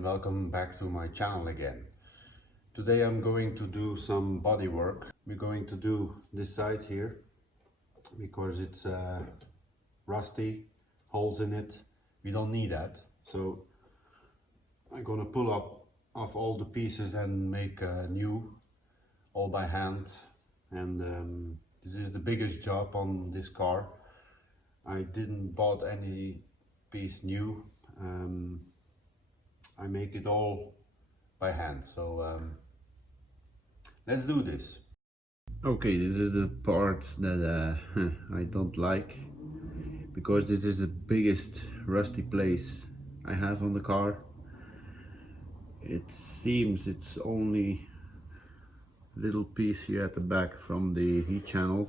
and welcome back to my channel again. Today I'm going to do some body work. We're going to do this side here because it's rusty, holes in it. We don't need that. So I'm gonna pull up off all the pieces and make new, all by hand. And this is the biggest job on this car. I didn't bought any piece new. I make it all by hand, so let's do this. Okay, this is the part that I don't like, because this is the biggest rusty place I have on the car. It seems it's only a little piece here at the back from the heat channel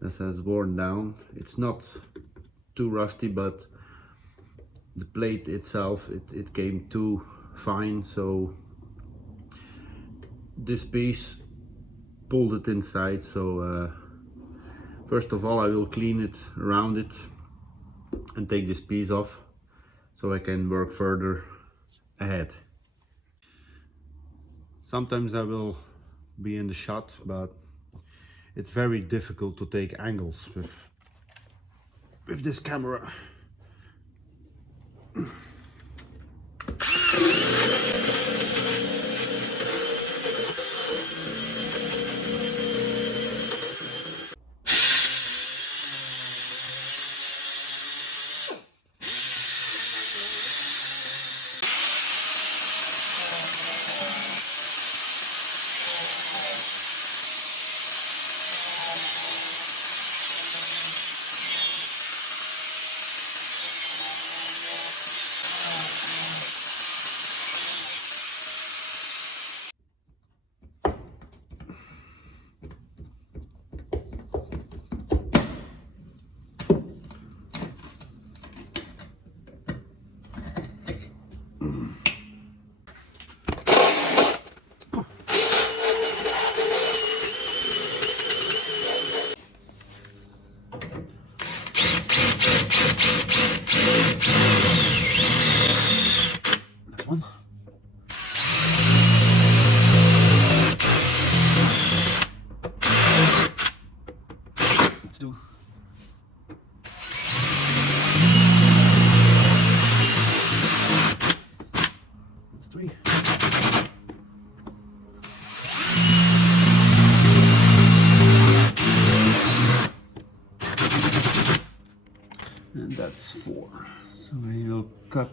that has worn down. It's not too rusty, but the plate itself, it came too fine, so this piece pulled it inside. So first of all I will clean it around it and take this piece off so I can work further ahead. Sometimes I will be in the shot, but it's very difficult to take angles with this camera. One. Let's do. That's 3. And that's 4. So we will cut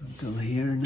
until here now.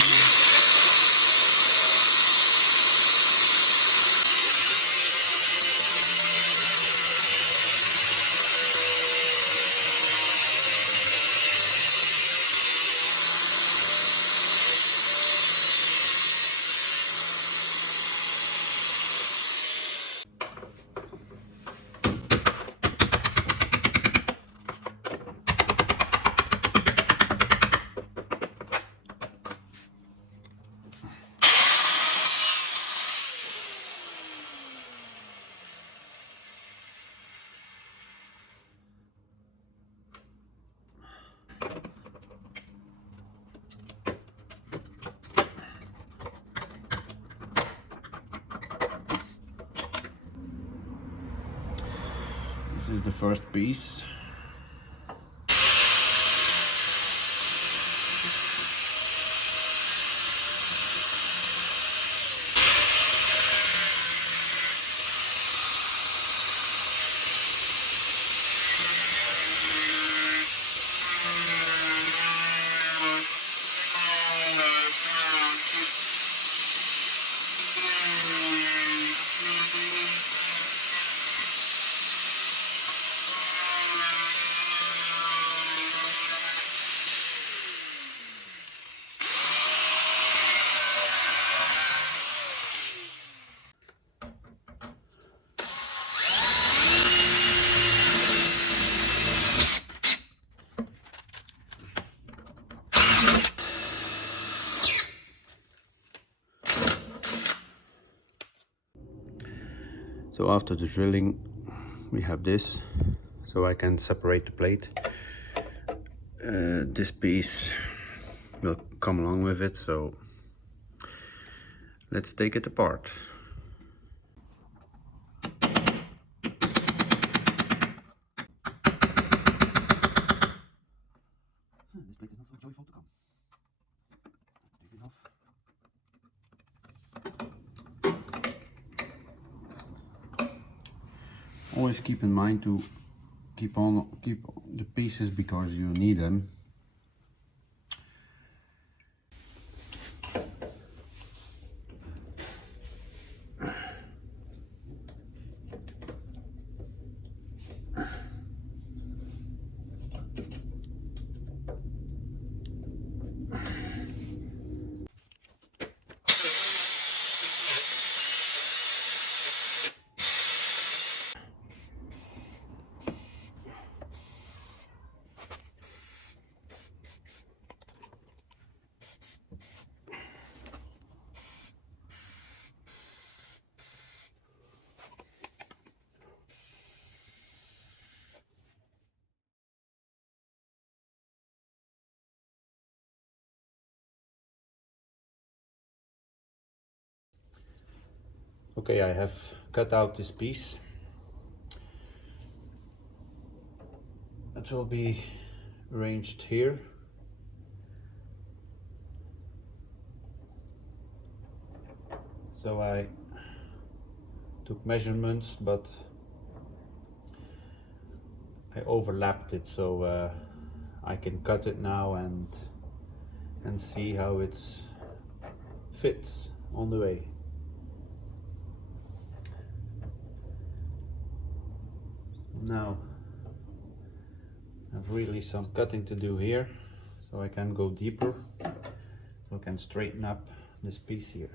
This is the first piece. So after the drilling we have this, so I can separate the plate. This piece will come along with it, so let's take it apart. This plate is not so joyful to come. Take this off. Always keep in mind to keep the pieces because you need them. Okay, I have cut out this piece. It will be arranged here. So I took measurements, but I overlapped it, so I can cut it now and see how it fits on the way. Now I have really some cutting to do here, so I can go deeper, so I can straighten up this piece here.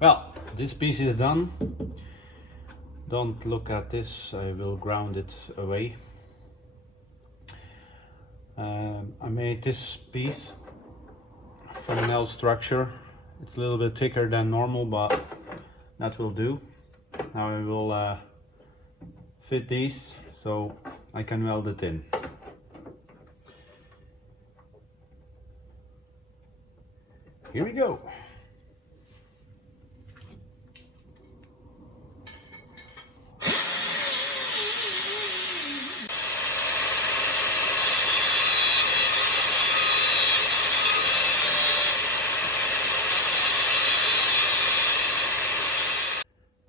Well, this piece is done. Don't look at this, I will ground it away. I made this piece from an L structure. It's a little bit thicker than normal, but that will do. Now I will fit these so I can weld it in. Here we go.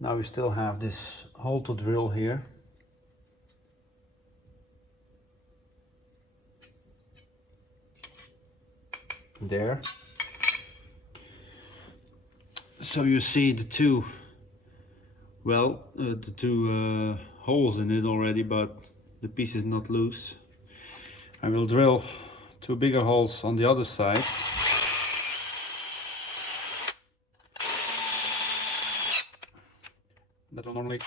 Now we still have this hole to drill here. there. So you see the two, the two holes in it already, but the piece is not loose. I will drill two bigger holes on the other side. That will normally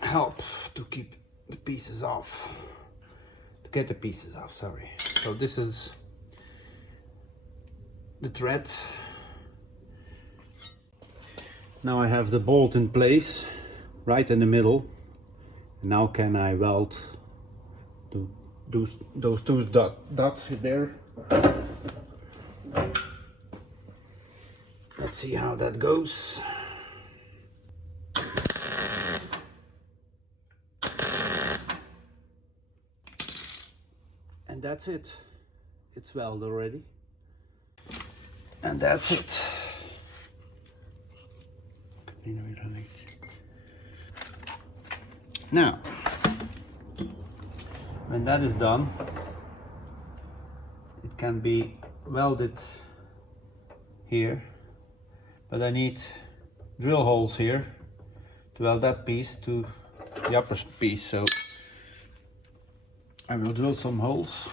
help to keep the pieces off, to get the pieces off, sorry. So this is the thread. Now I have the bolt in place, right in the middle. Now can I weld those two dots there? Let's see how that goes. And that's it. It's welded already. And that's it. Now, when that is done, it can be welded here, but I need drill holes here to weld that piece to the upper piece, so I will drill some holes.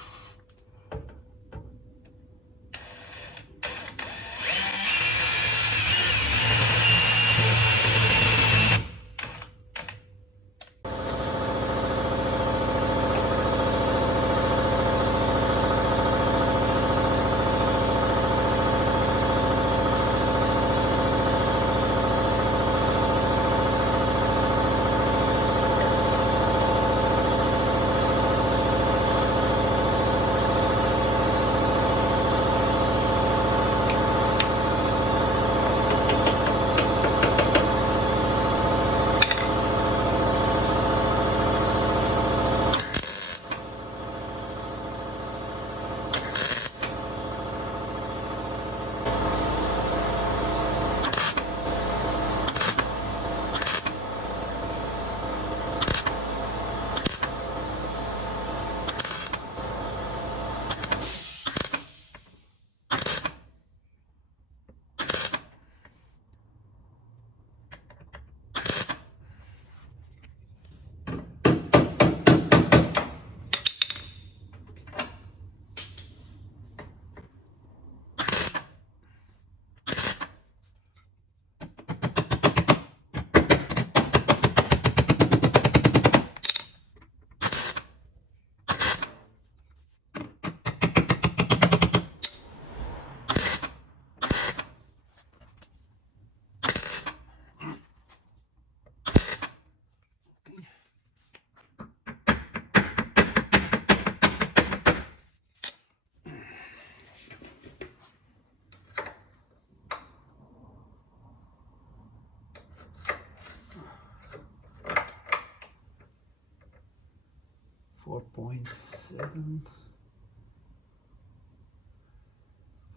.7,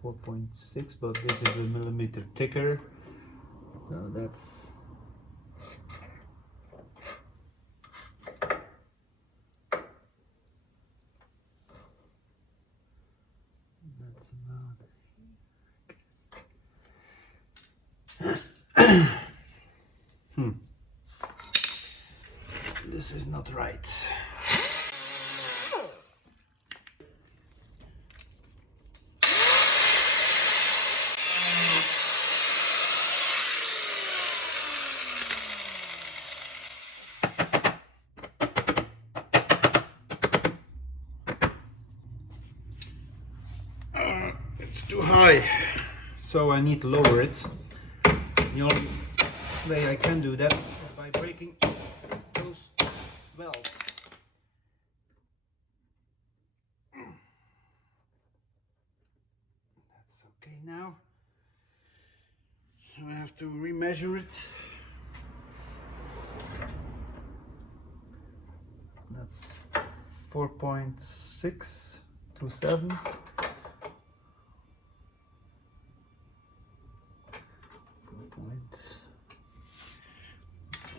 4.6, but this is a millimeter thicker, so that's about This is not right. It's too high, so I need to lower it. The only way I can do that is by breaking those welds. That's okay now. So I have to remeasure it. That's 4.627.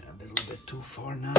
A little bit too far now.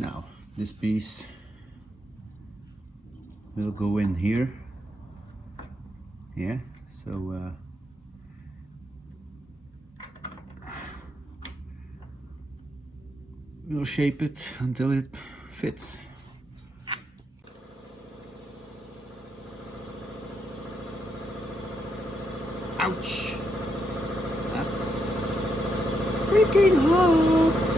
Now this piece will go in here. Yeah, so we'll shape it until it fits. Ouch! That's freaking hot!